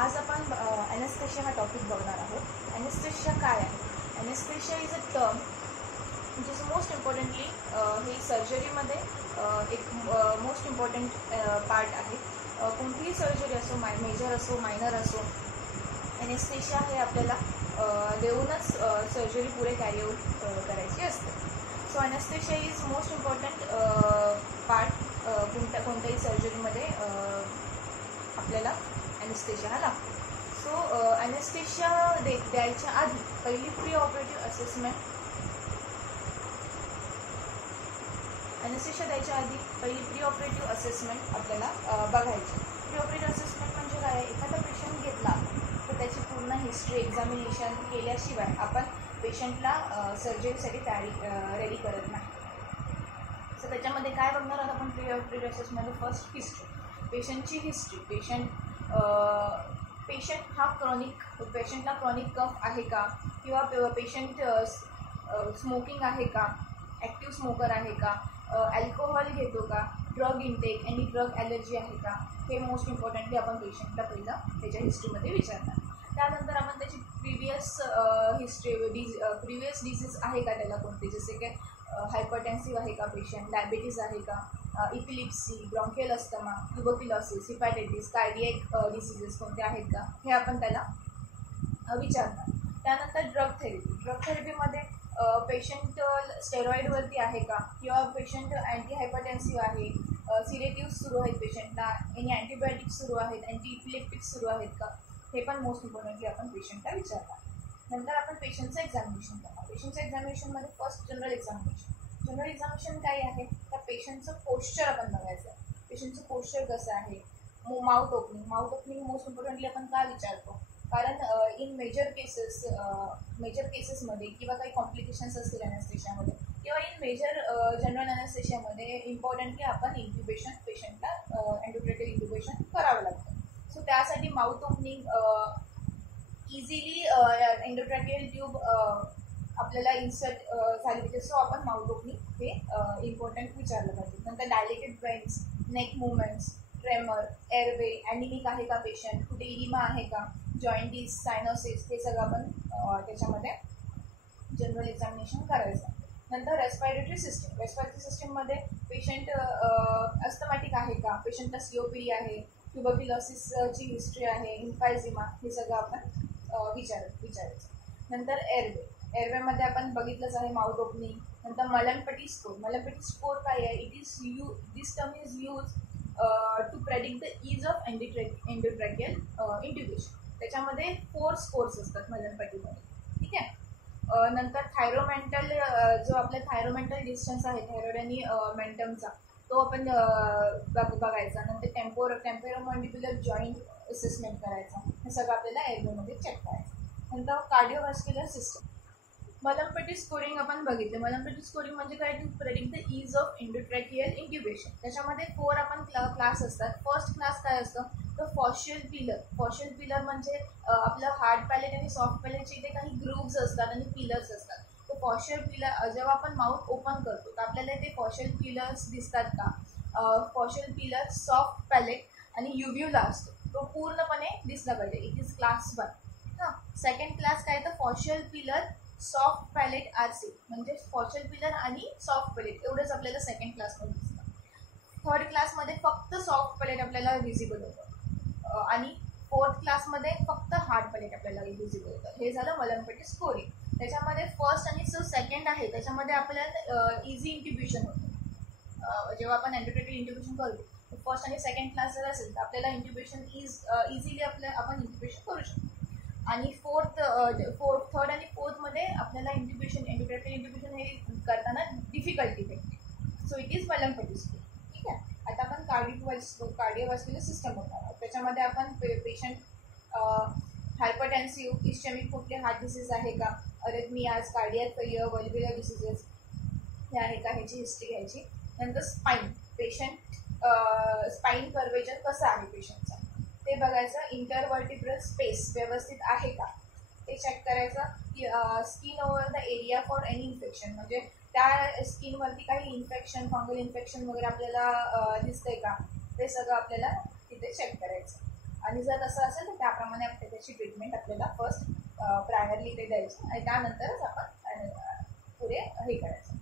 आज आपण ॲनेस्थेशिया हा टॉपिक बघणार आहोत. ॲनेस्थेशिया काय आहे? Anaesthesia is a term which is most importantly हे सर्जरीमध्ये एक मोस्ट इम्पॉर्टंट पार्ट आहे. कोणतीही सर्जरी असो, मेजर असो, मायनर असो, ॲनेस्थेशिया हे आपल्याला देऊनच सर्जरी पुढे कॅरी आउट करायची असते. So anaesthesia is most important part कोणत्याही सर्जरीमध्ये आपल्याला ॲनेस्थेशिया हा लागतो. सो ॲनेस्थेशिया द्यायच्या आधी पहिली प्री ऑपरेटिव्ह असेसमेंट ॲनेस्थेशिया द्यायच्या आधी पहिली प्री ऑपरेटिव्ह असेसमेंट आपल्याला बघायची. प्री ऑपरेटिव्ह असेसमेंट म्हणजे काय? एखादा पेशंट घेतला तर त्याची पूर्ण हिस्ट्री एक्झामिनेशन केल्याशिवाय आपण पेशंटला सर्जरीसाठी रेडी करत नाही. सो त्याच्यामध्ये काय बघणार आहोत आपण प्री ऑपरेटिव्ह असेसमेंटमध्ये? फर्स्ट हिस्ट्री, पेशंटची हिस्ट्री. पेशंट हा पेशंटला क्रॉनिक कफ आहे का, किंवा पेशंट स्मोकिंग आहे का, ॲक्टिव्ह स्मोकर आहे का, अल्कोहोल घेतो का, drug intake, any drug allergy आहे का, हे मोस्ट इम्पॉर्टंटली आपण पेशंटला पहिलं त्याच्या हिस्ट्रीमध्ये विचारणार. त्यानंतर आपण त्याची प्रिव्हियस डिसीज आहे का त्याला कोणते, जसे की हायपरटेन्सिव्ह आहे का पेशंट, डायबिटीज आहे का, epilepsy, bronchial asthma, tuberculosis, hepatitis, cardiac diseases कोणते आहेत का, हे आपण त्याला विचारणार. त्यानंतर ड्रग थेरपीमध्ये पेशंट स्टेरॉइडवरती आहे का, किंवा पेशंट अँटी हायपरटेन्सिव्ह आहे, सिडेटिव्ह सुरू आहेत पेशंटला, एनी अँटीबायोटिक्स सुरू आहेत, अँटी इपिलेप्टिक्स सुरू आहेत का, हे पण मोस्ट इम्पॉर्टंटली आपण पेशंटला विचारणार. नंतर आपण पेशंटचं एक्झामिनेशन करणार. पेशंटच्या एक्झामिनेशनमध्ये फर्स्ट जनरल एक्झामिनेशन काय आहे? त्या पेशंटचं पोश्चर आपण बघायचं आहे. पेशंटचं पोश्चर कसं आहे, माउथ ओपनिंग मोस्ट इम्पॉर्टंटली आपण का विचारतो? कारण इन मेजर केसेसमध्ये किंवा काही कॉम्प्लिकेशन्स असतील ॲनेस्थेशियामध्ये, किंवा इन मेजर जनरल ॲनेस्थेशियामध्ये इम्पॉर्टंटली आपण इंक्युबेशन, पेशंटला एंडोट्रॅकियल इंक्युबेशन करावं लागतं. सो त्यासाठी माउथ ओपनिंग इझिली एंडोट्रॅकियल ट्यूब आपल्याला इन्सर्ट झाली पाहिजे. सो आपण माउथ ओपनिंग हे इम्पॉर्टंट विचारलं पाहिजे. नंतर dilated brains, neck movements, tremor, airway, anaemic आहे का पेशंट, कुठे इरिमा आहे का, जॉईंटिस, सायनोसिस, हे सगळं आपण त्याच्यामध्ये जनरल एक्झामिनेशन करायचं. नंतर रेस्पायरेटरी सिस्टीममध्ये पेशंट अस्थमॅटिक आहे का, पेशंटला COPD आहे, ट्युबरक्युलोसिसची हिस्ट्री आहे, इम्फायझिमा, हे सगळं आपण विचारायचं. नंतर एअरवेमध्ये आपण बघितलंच आहे माउथ ओपनिंग. नंतर मलमपट्टी स्कोर काय आहे? This term is use to predict the ease of endotracheal intubation. त्याच्यामध्ये 4 स्कोर्स असतात मलमपट्टीमध्ये, ठीक आहे. नंतर थायरोमेंटल, जो आपला थायरोमेंटल डिस्टन्स आहे थायरॉइड आणि मेंटमचा, तो आपण बघायचा. नंतर टेम्पोरोमॅंडिब्युलर जॉईंट असेसमेंट करायचा. हे सगळं आपल्याला एअरवेमध्ये चेक करायचं. नंतर कार्डिओव्हास्क्युलर सिस्टम, मलमपट्टी स्कोरिंग आपण बघितलं. मलमपट्टी स्कोरिंग म्हणजे काय? To predict the ease of endotracheal incubation. त्याच्यामध्ये 4 आपण क्लास असतात. फर्स्ट क्लास काय असतं? तर फॉशियल पिलर म्हणजे आपलं हार्ड पॅलेट आणि सॉफ्ट पॅलेटचे इथे काही ग्रूव्ज असतात आणि पिलर्स असतात. तर फॉशियल पिलर, जेव्हा आपण माउथ ओपन करतो तर आपल्याला ते फॉशियल पिलर्स दिसतात का? फॉशियल पिलर, सॉफ्ट पॅलेट आणि युव्ह्युला असतो, तो पूर्णपणे दिसला पाहिजे. It is class 1. Second class काय? तर फॉशियल पिलर, सॉफ्ट पॅलेट, RC, म्हणजे फॉशियल पिलर आणि सॉफ्ट पॅलेट एवढंच आपल्याला सेकंड क्लासमध्ये दिसतं. थर्ड क्लासमध्ये फक्त सॉफ्ट पॅलेट आपल्याला विजिबल होतं, आणि फोर्थ क्लासमध्ये फक्त हार्ड पॅलेट आपल्याला विजिबल होतं. हे झालं मलमपट्टी स्कोरिंग. त्याच्यामध्ये फर्स्ट आणि सेकंड आहे, त्याच्यामध्ये आपल्याला इझी इंट्युबेशन होतं. जेव्हा आपण एंडोट्रॅकियल इंट्युबेशन करतो, फर्स्ट आणि सेकंड क्लास जर असेल तर आपल्याला इंट्युबेशन इझिली आपण इंट्युबेशन करू शकतो. आणि थर्ड आणि फोर्थमध्ये आपल्याला एंडोट्रॅकियल इंट्युबेशन हे करताना डिफिकल्टी भेटते. सो इट इज मलमपट्टी स्कोरिंग, ठीक आहे. आता आपण कार्डिओव्हास्क्युलर सिस्टम बघणार आहोत. त्याच्यामध्ये आपण पेशंट हायपरटेन्सिव्ह, इस्चेमिक, कुठले हार्ट डिसीज आहे का, अरेथमियाज, कार्डियक फेलियर, व्हल्व्युलर डिसीजेस हे आहे का, ह्याची हिस्ट्री घ्यायची. नंतर स्पाईन कर्वेचर कसं आहे पेशंटचा ते बघायचं. इंटरव्हर्टिब्रल स्पेस व्यवस्थित आहे का ते चेक करायचं. Skin over the area for any infection, म्हणजे त्या स्किनवरती काही इन्फेक्शन, फंगल इन्फेक्शन वगैरे आपल्याला दिसतंय का, ते सगळं आपल्याला तिथे चेक करायचं. आणि जर तसं असेल तर त्याप्रमाणे त्याची ट्रीटमेंट आपल्याला फर्स्ट प्रायमरली ते द्यायची आणि त्यानंतरच आपण पुढे हे करायचं.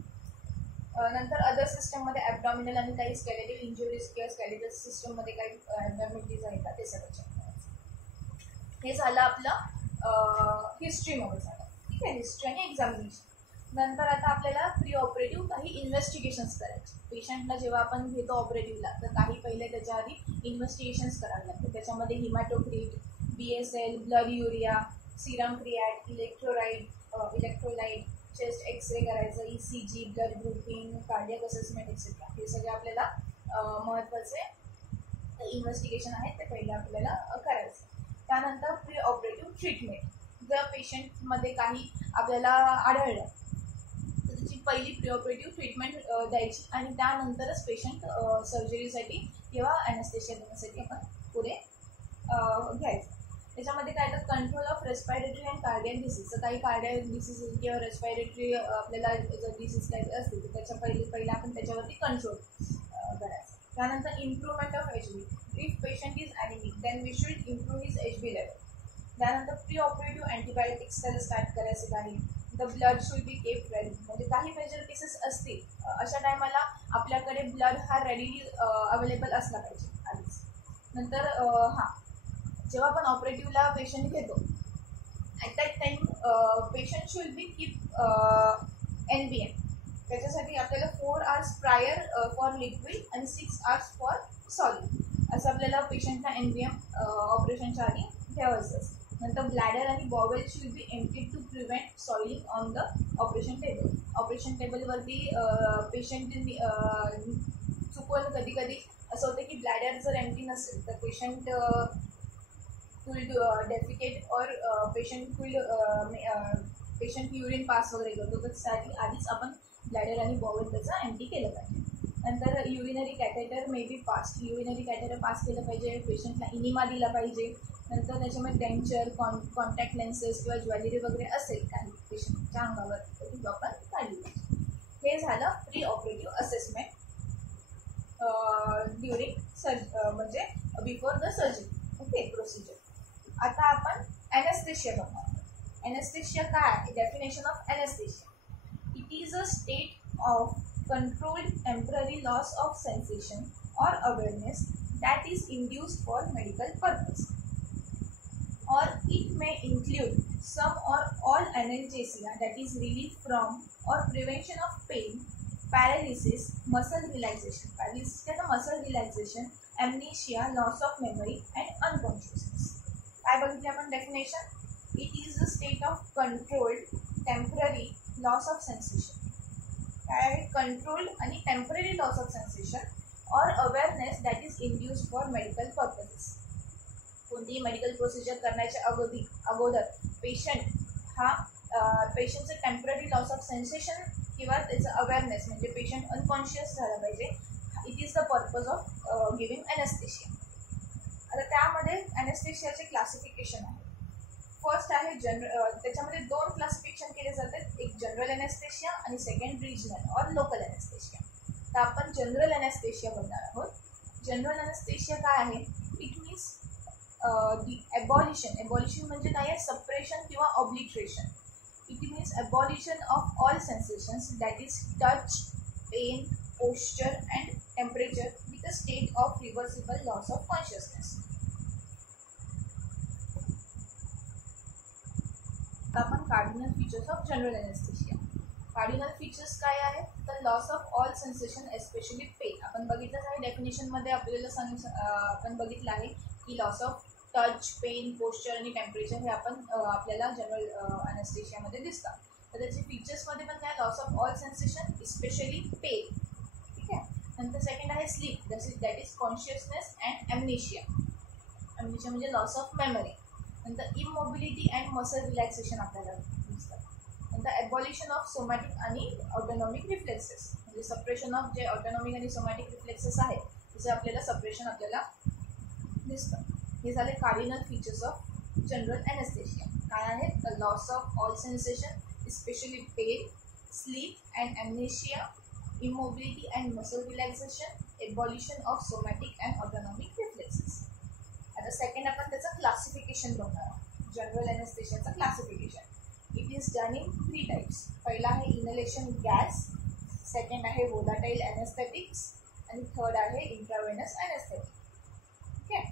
नंतर अदर सिस्टममध्ये ॲबडॉमिनल आणि काही स्केलेटल इंजुरीज किंवा स्केलेटल सिस्टममध्ये काही ॲबनॉर्मॅलिटीज आहेत का ते सगळं चेक करायचं. हे झालं आपलं हिस्ट्रीमध्ये झालं. ठीक आहे, हिस्ट्री आणि एक्झामिनेशन. नंतर आता आपल्याला प्री ऑपरेटिव्ह काही इन्व्हेस्टिगेशन्स करायचे. पेशंटला जेव्हा आपण घेतो ऑपरेटिव्हला तर काही पहिले त्याच्या आधी इन्व्हेस्टिगेशन्स करावे लागते. त्याच्यामध्ये haematocrit, BSL, blood urea, serum creat, electrolyte, chest X ray करायचं, ECG, blood grouping, cardiac assessment etcetera. हे सगळे आपल्याला महत्त्वाचे इन्व्हेस्टिगेशन आहेत ते पहिले आपल्याला करायचं. त्यानंतर प्री ऑपरेटिव्ह ट्रीटमेंट. जर पेशंटमध्ये काही आपल्याला आढळलं तर त्याची पहिली प्री ऑपरेटिव्ह ट्रीटमेंट द्यायची आणि त्यानंतरच पेशंट सर्जरीसाठी किंवा ॲनेस्थेशिया देण्यासाठी आपण पुढे घ्यायचं. त्याच्यामध्ये काय तर control of respiratory and cardiac disease. तर काही कार्डियक डिसीज किंवा रेस्पायरेटरी आपल्याला जर डिसीज काही असतील तर त्याच्या पहिला आपण त्याच्यावरती कंट्रोल करायचं. त्यानंतर improvement of HB. If patient is anaemic then we should improve his HB level. त्यानंतर प्री ऑपरेटिव्ह अँटीबायोटिक्स त्याला स्टार्ट करायचं काही. The blood should be kept ready. म्हणजे काही मेजर केसेस असतील अशा टायमाला आपल्याकडे ब्लड हा रेडीली अवेलेबल असला पाहिजे आधीच. नंतर जेव्हा आपण ऑपरेटिव्हला पेशंट घेतो at that time patient should be keep NBM. त्याच्यासाठी आपल्याला 4 hours प्रायर फॉर लिक्विड आणि 6 hours फॉर सॉलिड असं आपल्याला पेशंटला NBM ऑपरेशनच्या आधी ठेवायचं असतं. नंतर ब्लॅडर आणि bowel should be emptied to prevent soiling on the operation table. Operation टेबलवरती पेशंट चुकून कधी कधी असं होतं की ब्लॅडर जर एम्प्टी नसेल तर पेशंट विल डेफिकेट और पेशंट युरिन पास वगैरे करतो तर त्यासाठी आधीच आपण ब्लॅडर आणि बॉवेल त्याचं एम्प्टी केलं पाहिजे. नंतर urinary catheter may be pass. Urinary catheter pass केलं पाहिजे. पेशंटला इनिमा दिला पाहिजे. नंतर त्याच्यामध्ये डेंचर, कॉन्टॅक्ट लेन्सेस किंवा ज्वेलरी वगैरे असेल काही पेशंटच्या अंगावर तर ती आपण काढली पाहिजे. हे झालं प्री ऑपरेटिव्ह असेसमेंट ड्युरिंग म्हणजे before the surgery. Okay, procedure. आता आपण ॲनेस्थेशिया बघणार. ॲनेस्थेशिया काय आहे? Definition of anaesthesia. It is a state of controlled temporary loss of sensation or awareness that is induced for medical purpose, or it may include some or all analgesia, that is relief from or prevention of pain, paralysis, muscle relaxation, amnesia, loss of memory and unconsciousness. काय बघितले आपण definition? It is a state of controlled temporary loss of sensation. काय आहे? Controlled आणि temporary loss of sensation और awareness that is induced for medical purposes. कोणतीही medical procedure करण्याच्या अगोदर पेशंटचं टेम्पररी लॉस ऑफ सेन्सेशन किंवा त्याचं अवेअरनेस म्हणजे पेशंट अनकॉन्शियस झालं पाहिजे. It is the purpose of giving anaesthesia. आता त्यामध्ये ॲनेस्थेशियाचे क्लासिफिकेशन आहे. फर्स्ट आहे त्याच्यामध्ये 2 क्लासिफिकेशन केले जातात. एक जनरल ॲनेस्थेशिया आणि सेकंड रिजनल और लोकल ॲनेस्थेशिया. तर आपण जनरल ॲनेस्थेशिया बघणार आहोत. जनरल ॲनेस्थेशिया काय आहे? इट मीन्स ॲबॉलिशन म्हणजे काय आहे? सप्रेशन किंवा obliteration. It means abolition of all sensations that is touch, pain, posture and temperature with a state of reversible loss of consciousness. आता आपण cardinal features of general anaesthesia. Cardinal features काय आहेत? तर loss of all sensation especially pain. आपण बघितलंच आहे डेफिनेशनमध्ये आपल्याला आपण बघितलं आहे की loss of touch, pain, posture आणि टेम्परेचर हे आपण आपल्याला जनरल ॲनेस्थेशियामध्ये दिसतात. तर त्याचे फीचर्समध्ये पण काय? Loss of all sensation especially pain. ठीक आहे. नंतर सेकंड आहे sleep, that is consciousness and amnesia. Amnesia म्हणजे लॉस ऑफ मेमरी. नंतर इमोबिलिटी अँड मसल रिलॅक्सेशन आपल्याला दिसतात. नंतर ॲबॉलिशन ऑफ सोमॅटिक आणि ऑटोनॉमिक रिफ्लेक्सेस म्हणजे सप्रेशन ऑफ जे ऑटोनॉमिक आणि सोमॅटिक रिफ्लेक्सेस आहेत त्याचं आपल्याला सप्रेशन आपल्याला दिसतं. हे झाले cardinal features of general anaesthesia. काय आहेत? The loss of all sensation especially pen, sleep and amnesia, immobility and muscle relaxation, abolition of somatic and autonomic reflexes. आता सेकंड आपण त्याचं क्लासिफिकेशन बघणार आहोत. जनरल एनेस्थेशियाचं classification. It is done in 3 types. पहिला आहे इनहेलेशन गॅस, सेकंड आहे volatile anaesthetics आणि थर्ड आहे intravenous anaesthetic. Okay,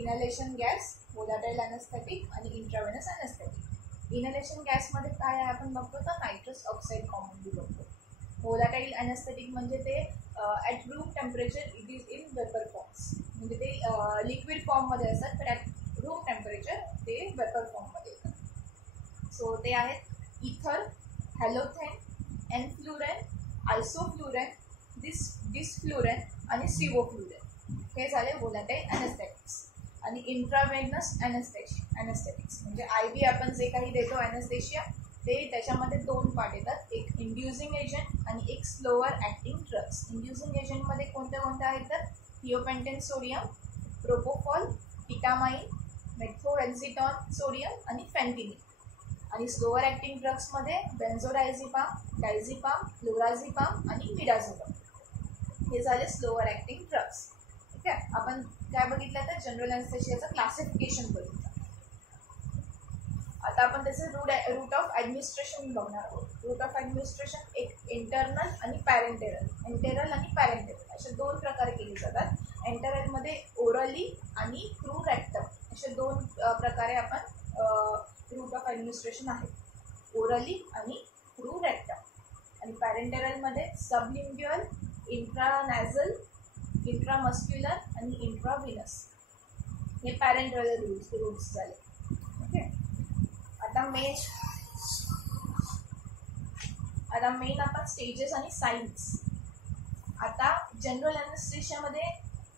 inhalation gas, volatile anaesthetic आणि इंट्रावेनस एनेस्थेटिक. इनहेलेशन गॅसमध्ये काय आहे आपण बघतो तर नायट्रस ऑक्साईड कॉमनली बघतो. व्होलाटाईल एनेस्थेटिक म्हणजे ते at room temperature it is in vapour forms, म्हणजे ते लिक्विड फॉर्ममध्ये असतात, तर ॲट रूम टेम्परेचर ते वेपर फॉर्ममध्ये येतात. सो ते आहेत इथर, हॅलोथेन, एनफ्लुरेन, आयसोफ्लुरेन, डिसफ्लुरेन आणि सिवोफ्लुरेन. हे झाले व्होलाटाईल एनेस्थेटिक्स. आणि इंट्रावेनस एनेस्थेटिक्स म्हणजे आय व्ही आपण जे काही देतो एनेस्थेशिया ते त्याच्यामध्ये 2 पार्ट येतात, एक इंड्युसिंग एजंट आणि एक स्लोअर ॲक्टिंग ड्रग्स. इंड्युसिंग एजंटमध्ये कोणत्या कोणत्या आहेत तर थिओपेंटेन सोडियम, प्रोपोफॉल, टिटामाइन, मेथोहेक्झिटॉन सोडियम आणि फॅन्टिनिन. आणि स्लोअर ॲक्टिंग ड्रग्समध्ये बेन्झोडायझेपाम, डायझेपाम, क्लोराझेपाम आणि मिडाझोपाम. हे झाले स्लोअर ॲक्टिंग ड्रग्स. ठीक आहे, आपण काय बघितलं तर जनरल एनेस्थेशियाचं क्लासिफिकेशन बघितलं. आता आपण त्याचे रूट ऑफ ॲडमिनिस्ट्रेशन बघणार आहोत. रूट ऑफ ॲडमिनिस्ट्रेशन एक इंटरनल आणि पॅरेंटेरल, एंटेरल आणि पॅरेंटेरल असे 2 प्रकारे केले जातात. एंटेरलमध्ये ओरली आणि थ्रू रेक्टम असे 2 प्रकारे आपण रूट ऑफ ॲडमिनिस्ट्रेशन आहे, ओरली आणि थ्रू रेक्टम. आणि पॅरेंटेरलमध्ये सबलिंग्युअल, इंट्रानॅझल, इंट्रामस्क्युलर आणि इंट्राव्हिनस. हे पॅरेंटेरल रूट्स झाले. ओके, आता मेन आपण स्टेजेस आणि साईन्स. आता जनरल एनेस्थेशियामध्ये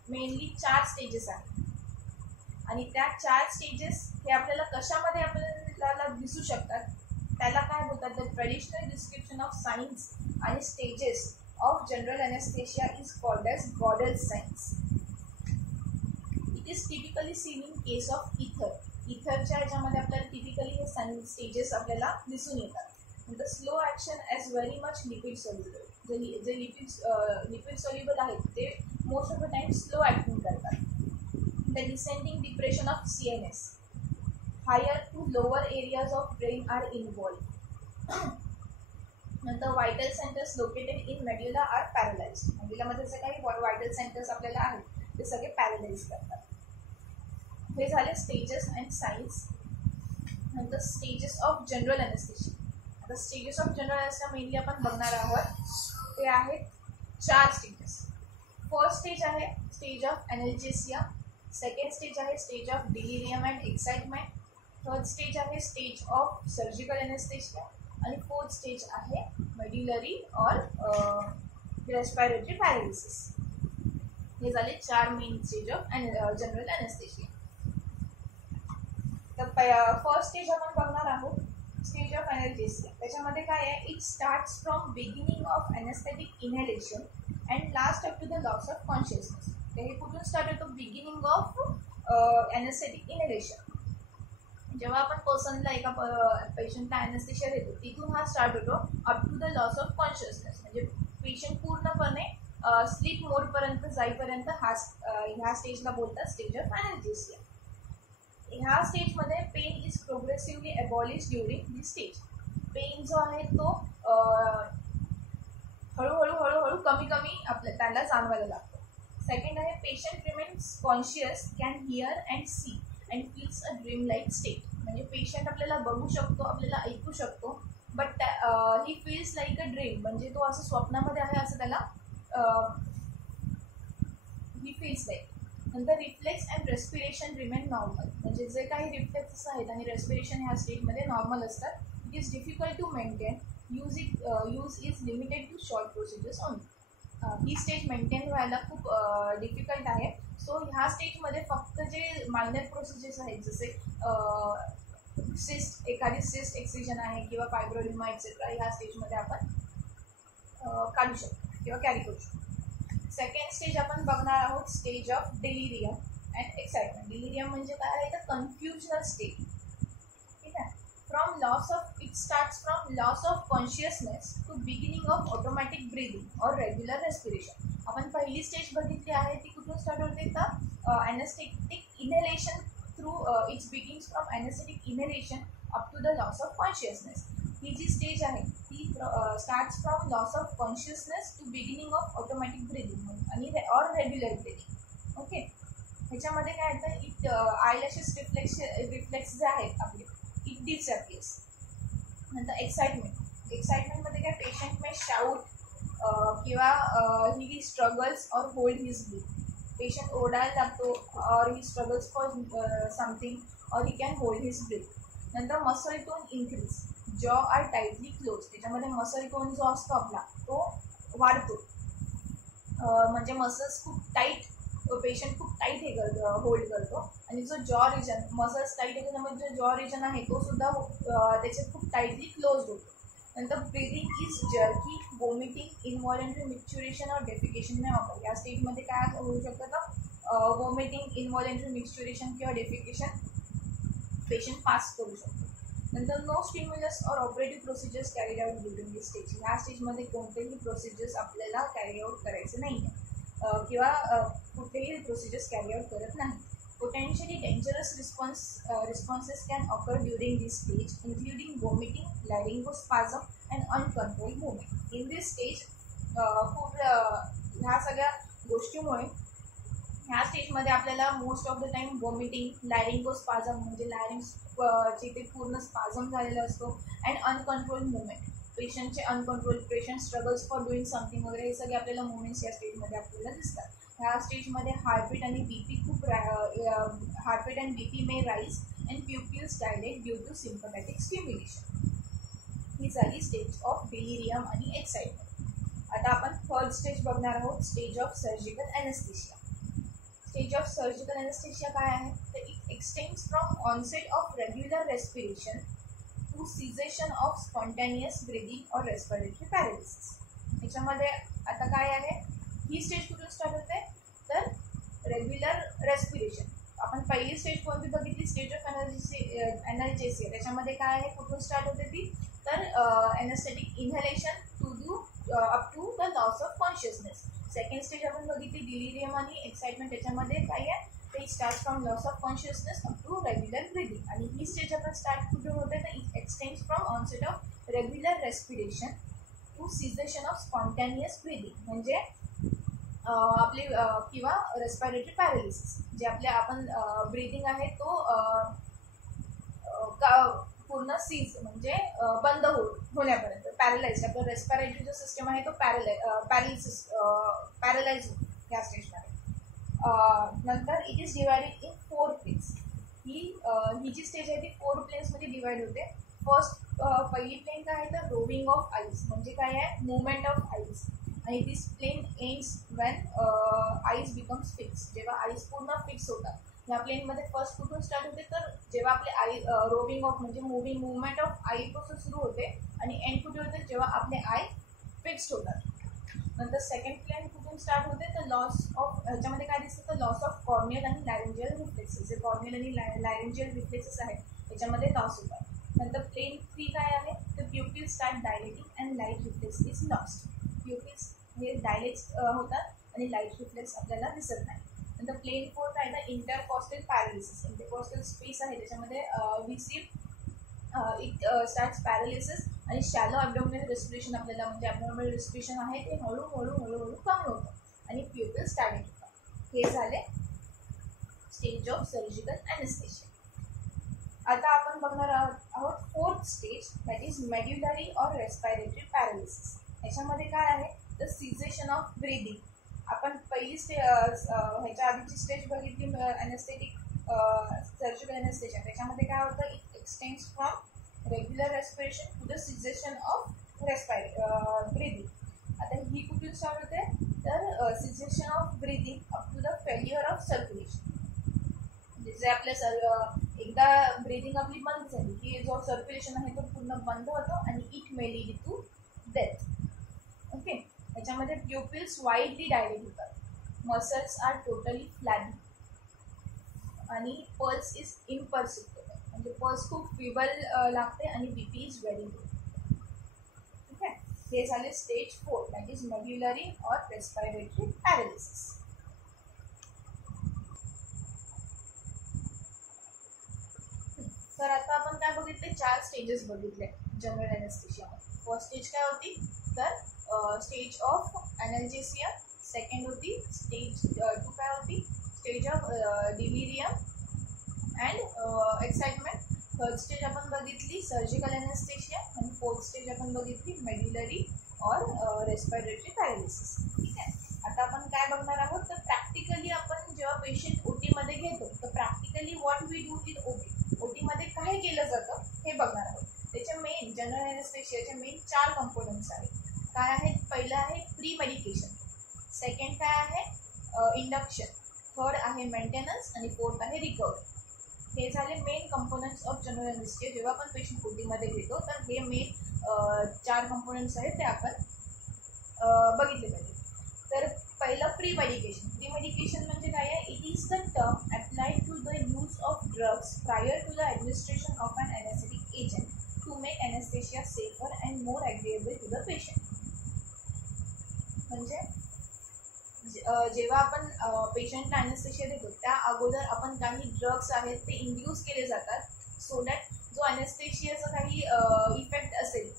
मेनली 4 स्टेजेस आहेत आणि त्या 4 स्टेजेस हे आपल्याला कशामध्ये आपल्याला दिसू शकतात त्याला काय बोलतात तर ट्रेडिशनल डिस्क्रिप्शन ऑफ साईन्स आणि stages of general anaesthesia is called as Guedel signs. It is typically seen in case of ether. इथरच्या ह्याच्यामध्ये आपल्याला टिपिकली हे स्टेजेस आपल्याला दिसून येतात. The slow action as very much lipid soluble. जे lipid soluble आहेत ते most of the time slow acting करतात. The descending depression of CNS, higher to lower areas of brain are involve. नंतर vital centres located in medulla are paralyse. मेड्युलामध्ये जे काही vital centres आपल्याला आहेत ते सगळे पॅरलाइज करतात. हे झाले स्टेजेस अँड साईन्स. नंतर स्टेजेस ऑफ जनरल एनेस्थेशिया. आता stages of general anaesthesia mainly आपण बघणार आहोत. ते आहेत 4 स्टेजेस. फर्स्ट स्टेज आहे stage of analgesia, second stage आहे stage of delirium and excitement, third stage आहे स्टेज ऑफ सर्जिकल एनेस्थेशिया आणि फोर्थ स्टेज आहे मेड्युलरी ऑर रेस्पिरेटरी पॅरालिसिस. हे झाले 4 main stage of general anaesthesia. तर फर्स्ट स्टेज आपण बघणार आहोत स्टेज ऑफ एनाल्जेसिया. त्याच्यामध्ये काय आहे, it starts from beginning of anaesthetic inhalation and last up to the loss of consciousness. तर हे कुठून स्टार्ट होतो, बिगिनिंग ऑफ एनेस्थेटिक इनहेलेशन. जेव्हा आपण पर्सनला एका पेशंटला एनेस्थेशिया देतो तिथून हा स्टार्ट होतो up to the loss of consciousness, म्हणजे पेशंट पूर्णपणे स्लीप मोडपर्यंत जाईपर्यंत ह्या स्टेजला बोलतात स्टेज ऑफ एनाल्जेसिया. ह्या स्टेजमध्ये pain is progressively abolish during this stage. Pain जो आहे तो हळूहळू कमी त्याला जाणवायला लागतो. सेकंड आहे patient remains conscious, can hear and see and feels a dream like state. म्हणजे पेशंट आपल्याला बघू शकतो, आपल्याला ऐकू शकतो, but he feels like a dream, म्हणजे तो असं स्वप्नामध्ये आहे असं त्याला ही फील्स लाईक. नंतर reflex and respiration remain normal, म्हणजे जे काही रिफ्लेक्सेस आहेत आणि रेस्पिरेशन ह्या स्टेटमध्ये नॉर्मल असतात. It is difficult to maintain, use is limited to short procedures only. ही स्टेज मेंटेन व्हायला खूप डिफिकल्ट आहे. सो ह्या स्टेजमध्ये फक्त जे मायनर प्रोसिजर्स आहेत जसे एखादी सिस्ट एक्सिजन आहे किंवा फायब्रोडिमा एक्सेट्रा ह्या स्टेजमध्ये आपण काढू शकतो किंवा कॅरी करू शकतो. सेकंड स्टेज आपण बघणार आहोत stage of delirium and excitement. Delirium म्हणजे काय आहे तर कन्फ्युजनल स्टेट. ठीक आहे, it starts from loss of consciousness to beginning of automatic breathing or regular respiration. आपण पहिली स्टेज बघितली आहे ती कुठून स्टार्ट होते तर anaesthetic inhalation through it begins from anesthetic inhalation up to the loss of consciousness. ही जी स्टेज आहे ती starts from loss of consciousness to beginning of automatic breathing आणि ऑर रेग्युलर ब्रिदिंग. ओके, ह्याच्यामध्ये काय होतं, इट आयलॅशेस रिफ्लेक्स जे आहेत आपले इट डिसअपियर्स. नंतर एक्साइटमेंटमध्ये काय पेशंट मे शाऊट किंवा he struggles or hold his breath. Patient ओरडायला लागतो or he struggles for something or he can hold his breath. नंतर muscle tone increase, jaw are tightly close. त्याच्यामध्ये मसल टोन जो असतो आपला तो वाढतो, म्हणजे मसल्स खूप टाईट, पेशंट खूप टाईट हे करतो, होल्ड करतो. आणि जो जॉ रिजन मसल्स टाईट आहे त्याच्यामध्ये जो जॉ रिजन आहे तो सुद्धा त्याच्यात खूप टाईटली क्लोज होतो. नंतर ब्रीदिंग इज जर्की, वॉमिटिंग, इनव्हॉलंटरी मिक्च्युरेशन और डेफिकेशन में वापर. या स्टेजमध्ये काय होऊ शकतं तर वॉमिटिंग, इनव्हॉलंटरी मिक्च्युरेशन किंवा डेफिकेशन पेशंट पास करू शकतो. नंतर no stimulus or operative procedures carry out during this stage. ह्या स्टेजमध्ये कोणतेही प्रोसिजर्स आपल्याला कॅरी आउट करायचे नाही आहे किंवा कुठलेही प्रोसिजर्स कॅरी आउट करत नाही. Potentially dangerous responses can occur during this stage, including vomiting, laryngospasm, and uncontrolled movement. In this stage, खूप ह्या सगळ्या गोष्टीमुळे ह्या स्टेजमध्ये आपल्याला most of the time vomiting, laryngospasm म्हणजे लॅरिंग्सचे ते पूर्ण स्पाझम झालेला असतो, अँड अनकंट्रोल्ड मुवमेंट. पेशंटचे uncontrol, patient struggles for doing something वगैरे हे सगळे आपल्याला मुवमेंट्स या स्टेजमध्ये आपल्याला दिसतात. ह्या स्टेजमध्ये हार्टबीट आणि BP heartbeat and BP may rise and pupils dilate due to sympathetic stimulation. ही झाली स्टेज ऑफ डिलिरियम आणि एक्साइटमेंट. आता आपण थर्ड स्टेज बघणार आहोत, stage of surgical anaesthesia. Stage of surgical anaesthesia काय आहे तर it extends from onset of regular respiration to cessation of spontaneous breathing or respiratory paralysis. याच्यामध्ये आता काय आहे, ही स्टेज कुठून स्टार्ट होते तर रेग्युलर रेस्पिरेशन. आपण पहिली स्टेज कोणती बघितली, स्टेज ऑफ एनर्जेसिया. त्याच्यामध्ये काय आहे, कुठून स्टार्ट होते ती तर anaesthetic inhalation to do up to the loss of consciousness. Second stage आपण बघितली डिलिरियम आणि एक्साइटमेंट. त्याच्यामध्ये काय आहे ते start from loss of consciousness up to regular breathing. आणि ही स्टेज आपण स्टार्ट कुठून होते तर it extends from onset of regular respiration to cessation of spontaneous breathing म्हणजे आपली किंवा रेस्पिरेटरी पॅरालिसिस. जे आपल्या आपण ब्रिदिंग आहे तो पूर्ण सीज म्हणजे बंद होण्यापर्यंत पॅरलाइज. आपलं रेस्पिरेटरी जो सिस्टम आहे तो पॅरलाइज होतो या स्टेजमध्ये. नंतर it is divided in 4 planes. ही जी स्टेज आहे ती 4 प्लेन्समध्ये डिवाइड होते. फर्स्ट पहिली प्लेन काय आहे तर रोविंग ऑफ आईज म्हणजे काय आहे मुवमेंट ऑफ आईज. आणि this plane ends when eyes becomes fix. जेव्हा आईज पूर्ण फिक्स होतात. ह्या प्लेनमध्ये फर्स्ट कुठून स्टार्ट होते तर जेव्हा आपले आई रोविंग ऑफ म्हणजे मुवमेंट ऑफ आई पासून सुरू होते आणि एंड कुठे होते जेव्हा आपले आय फिक्स्ड होतात. नंतर सेकंड प्लेन कुठून स्टार्ट होते तर लॉस ऑफ, ह्याच्यामध्ये काय दिसतं तर लॉस ऑफ कॉर्नियल आणि लॅरेंजियल रिफ्लेक्सेस. जे कॉर्नियल आणि लॅरेंजियल रिफ्लेक्सेस आहेत त्याच्यामध्ये लॉस होतात. नंतर प्लेन 3 काय आहे तर pupil start dilating and light reflex is lost. Pupils हे डायलेट्स होतात आणि लाईट रिफ्लेक्स आपल्याला दिसत नाही. नंतर प्लेन 4 काय आहे इंटरकॉस्टल पॅरालिसिस. इंटरकॉस्टल स्पेस आहे त्याच्यामध्ये इट स्टार्ट्स पॅरालिसिस आणि शॅलो ॲब्डोमिनल रेस्पिरेशन आपल्याला म्हणजे ॲब्डोमिनल रेस्पिरेशन आहे ते हळूहळू कमी होतं आणि प्युपिल स्टार्टिंग होतात. हे झाले स्टेज ऑफ सर्जिकल ॲनेस्थेशिया. आता आपण बघणार आहोत फोर्थ स्टेज दॅट इज मेड्युलरी और रेस्पिरेटरी पॅरालिसिस. याच्यामध्ये काय आहे तर सिझेशन ऑफ ब्रीदिंग. आपण पहिली ह्याच्या आधीची स्टेज बघितली ॲनेस्थेटिक सर्जिकल ॲनेस्थेशिया. त्याच्यामध्ये काय होतं it extends from regular respiration to the cessation of breathing. आता ही कुठून स्टार्ट होते तर cessation of breathing up to the failure of circulation. जे आपल्या एकदा ब्रीदिंग आपली बंद झाली की जो सर्क्युलेशन आहे तो पूर्ण बंद होतो आणि it may lead to death. Okay, याच्यामध्ये प्युपिल्स वाईडली डायलेट होतात. मसल्स आर टोटली फ्लॅट आणि पल्स इज इम्पर्सिबल म्हणजे पल्स खूप फिबल लागते आणि बीपी इज व्हेरी लो. ठीक आहे, हे झाले स्टेज 4 दॅट इज मेड्युलरी और रेस्पिरेटरी पॅरालिसिस. तर आता आपण काय बघितले, 4 स्टेजेस बघितले जनरल एनेस्थेशियामध्ये. फर्स्ट स्टेज काय होती, तर स्टेज ऑफ एनाल्जेसिया. सेकंड होती स्टेज 2 काय होती, stage of delirium and excitement. Third stage आपण बघितली सर्जिकल एनेस्थेशिया. आणि फोर्थ स्टेज आपण बघितली मेड्युलरी और रेस्पिरेटरी पॅरालिसिस. ठीक आहे. आता आपण काय बघणार आहोत, तर प्रॅक्टिकली आपण जेव्हा पेशंट ओटीमध्ये घेतो तर practically what we do in ओटीमध्ये काय केलं जातं हे बघणार आहोत. त्याचे मेन जनरल एनेस्थेशियाचे मेन 4 कंपोनंट्स आहेत. काय आहेत, पहिलं आहे प्री मेडिकेशन, सेकंड काय आहे इंडक्शन, थर्ड आहे मेंटेनन्स आणि फोर्थ आहे रिकव्हरी. हे झाले main components of general anaesthesia. जेव्हा आपण पेशंट ओटीमध्ये घेतो तर हे मेन 4 कंपोनंट्स आहेत ते आपण बघितले पाहिजे. तर पहिलं प्री मेडिकेशन. प्री मेडिकेशन म्हणजे काय आहे, it is the term applied to the use of drugs prior to the administration of an anaesthetic agent to make anaesthesia safer and more agreeable to the patient. म्हणजे जेव्हा आपण पेशंटला anaesthesia देतो त्या अगोदर आपण काही ड्रग्स आहेत ते इंड्यूस केले जातात सो दॅट जो ॲनेस्थेशियाचा काही इफेक्ट असेल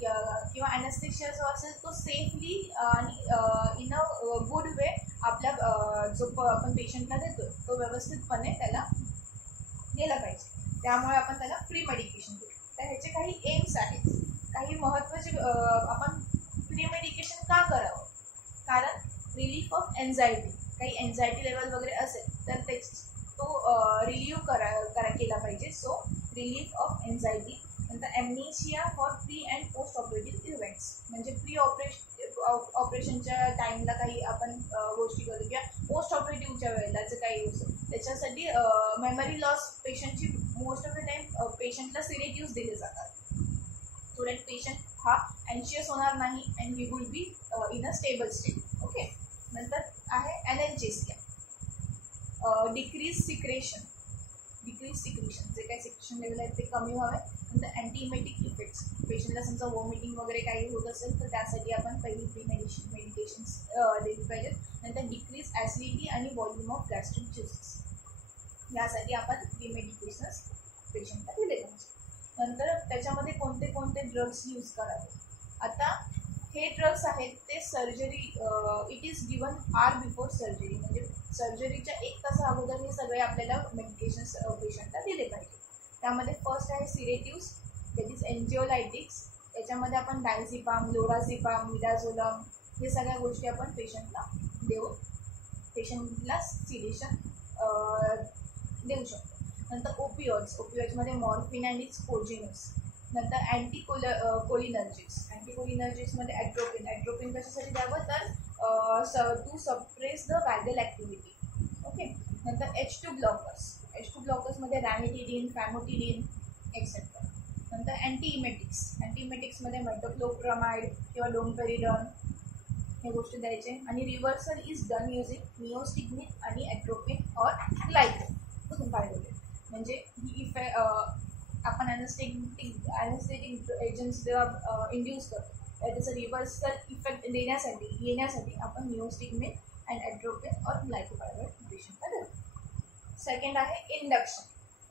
किंवा ॲनेस्थेशिया जो असेल तो सेफली आणि इन अ गुड वे आपल्या जो आपण पेशंटला देतो तो व्यवस्थितपणे त्याला गेला पाहिजे. त्यामुळे आपण त्याला प्री मेडिकेशन देतो. तर ह्याचे काही एम्स आहेत, काही महत्त्वाचे. आपण प्री मेडिकेशन का करावं, कारण रिलीफ ऑफ एन्झायटी, काही एन्झायटी लेवल वगैरे असेल तर तो रिलीव्ह केला पाहिजे. So relief of anxiety. नंतर amnesia for pre and post operative events, म्हणजे प्री ऑपरेशनच्या टाईमला काही आपण गोष्टी करतो किंवा पोस्ट ऑपरेटिव्हच्या वेळेला जे काही असतं त्याच्यासाठी मेमरी लॉस पेशंटची मोस्ट ऑफ द टाईम पेशंटला सिडेटिव्ह्ज दिले जातात सो दॅट पेशंट हा अँशियस होणार नाही and he will be in a stable state. Okay. नंतर आहे एनाल्जेसिया, डिक्रीज सिक्रेशन जे काही सिक्रेशन लेवल आहे ते कमी व्हावे. नंतर अँटीइमेटिक इफेक्ट्स, पेशंटला समजा वॉमिटिंग वगैरे काही होत असेल तर त्यासाठी आपण पहिली प्री मेडिकेशन्स दिली पाहिजेत. नंतर डिक्रीज ॲसिडिटी आणि व्हॉल्यूम ऑफ गॅस्ट्रिक ज्यूसेस, यासाठी आपण प्री मेडिकेशन्स पेशंटला दिले पाहिजे. नंतर त्याच्यामध्ये कोणते कोणते ड्रग्स यूज करावे. आता हे ड्रग्स आहेत ते surgery it is given are before surgery, म्हणजे सर्जरीच्या 1 तासा अगोदर हे सगळे आपल्याला मेडिकेशन्स पेशंटला दिले पाहिजे. त्यामध्ये फर्स्ट आहे सिडेटिव्स, दॅट इज एन्जिओलायटिक्स. त्याच्यामध्ये आपण डायझिपाम, लोराझिपाम, मिडाझोलम हे सगळ्या गोष्टी आपण पेशंटला देऊन पेशंटला सिडेशन देऊ शकतो. नंतर ओपिओइड्समध्ये मॉर्फिन आणि स्पोजिनस. नंतर कोलिनर्जिक्समध्ये ॲट्रोपिन कशासाठी द्यावं तर to suppress the vagal activity. Okay. नंतर H2 ब्लॉकर्समध्ये रॅनिटिडिन, फॅमोटिडिन एक्सेट्रा. नंतर अँटीइमेटिक्समध्ये मेटोक्लोप्रामाइड किंवा डोमपेरिडॉन हे गोष्टी द्यायचे. आणि रिव्हर्सल इज डन युझिंग निओस्टिग्मिन आणि ॲट्रोपिन और ग्लायकोपायरोलेट. म्हणजे ही आपण ॲनेस्थेटिक एजंट्स जेव्हा इंड्यूस करतो त्याचा रिव्हर्सल इफेक्ट येण्यासाठी आपण निओस्टिग्मिन अँड ॲट्रोपिन और ग्लायकोपायरोलेट पेशंटला देतो. सेकंड आहे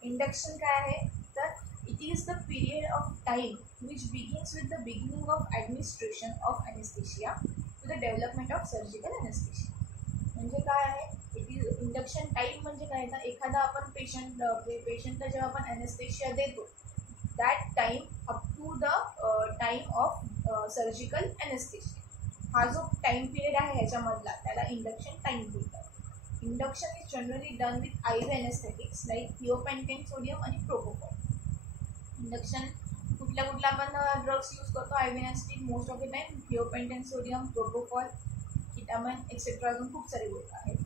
इंडक्शन काय आहे तर it is the period of time which begins with the beginning of administration of anaesthesia to the development of surgical anaesthesia. म्हणजे काय आहे इट इज इंडक्शन टाईम म्हणजे काय तर एखादा आपण पेशंटला जेव्हा आपण ॲनेस्थेशिया देतो that time up to the time of surgical anaesthesia. हा जो टाईम पिरियड आहे ह्याच्यामधला त्याला इंडक्शन टाईम बोलतात. Induction is generally done with IV anaesthetics like thiopentone sodium आणि प्रोपोफॉल. इंडक्शन कुठल्या आपण ड्रग्स यूज करतो IV anaesthetic most of the time thiopentone sodium, propofol, ketamine etcetera, अजून खूप सारे गोष्टी आहेत.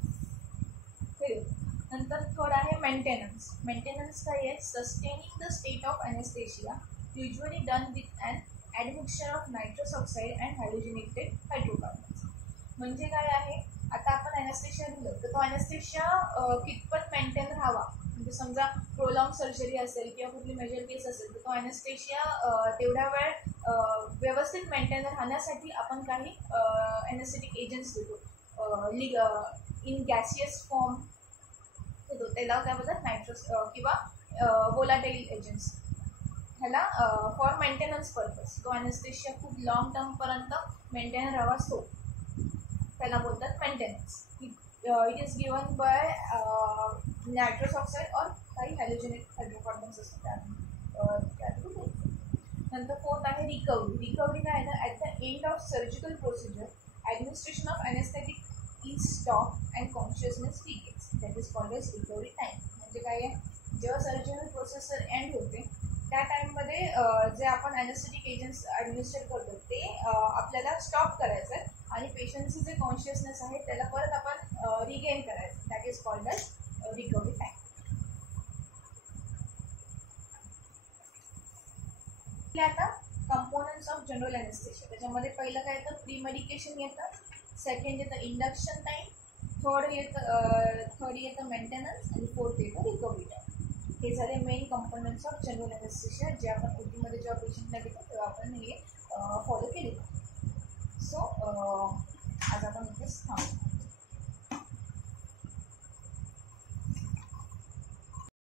नंतर थर्ड आहे मेंटेनन्स काय आहे sustaining the state of anaesthesia usually done with an admixture of nitrous oxide and halogenated hydrocarbons. म्हणजे काय आहे आता आपण ॲनेस्थेशिया दिलं तर तो ॲनेस्थेशिया कितपत मेंटेन राहावा, म्हणजे समजा प्रोलॉंग सर्जरी असेल किंवा कुठली मेजर केस असेल तर तो ॲनेस्थेशिया तेवढ्या वेळ व्यवस्थित मेंटेन राहण्यासाठी आपण काही ॲनेस्थेटिक एजंट्स देतो इन गॅसियस फॉर्म देतो. त्याला काय बोलतात नायट्रस किंवा वोलाटाईल एजंट्स ह्याला फॉर मेंटेनन्स पर्पज तो ॲनेस्थेशिया खूप लॉंग टर्मपर्यंत मेंटेन राहावा असतो त्याला बोलतात maintenance. It is given by nitrous oxide और काही हॅलोजेनेट हायड्रोकार्बन्स असतात त्यातून. नंतर फोर्थ आहे रिकव्हरी. रिकव्हरी काय आहे, at the end of surgical procedure administration of anaesthetic is stop and consciousness regains, that is called as recovery time. म्हणजे काय आहे, जेव्हा सर्जिकल प्रोसेसर एंड होते त्या टाईममध्ये जे आपण ॲनेस्थेटिक एजंट्स ॲडमिनिस्टर करतो ते आपल्याला स्टॉप करायचं आहे आणि पेशंटचं जे कॉन्शियसनेस आहे त्याला परत आपण रिगेन करायचं, that is called as recovery time. आता कंपोनंट्स ऑफ जनरल ॲनेस्थेशिया, त्याच्यामध्ये पहिलं काय येतं, प्री मेडिकेशन येतं, सेकंड येतं इंडक्शन टाईम, थर्ड येतं मेंटेनन्स आणि फोर्थ येतं रिकव्हरी टाईम. हे झाले main components of general anaesthesia जे आपण ओटीमध्ये जेव्हा पेशंटला घेतो तेव्हा आपण हे फॉलो केले. सो आज आपण इथेच थांबू.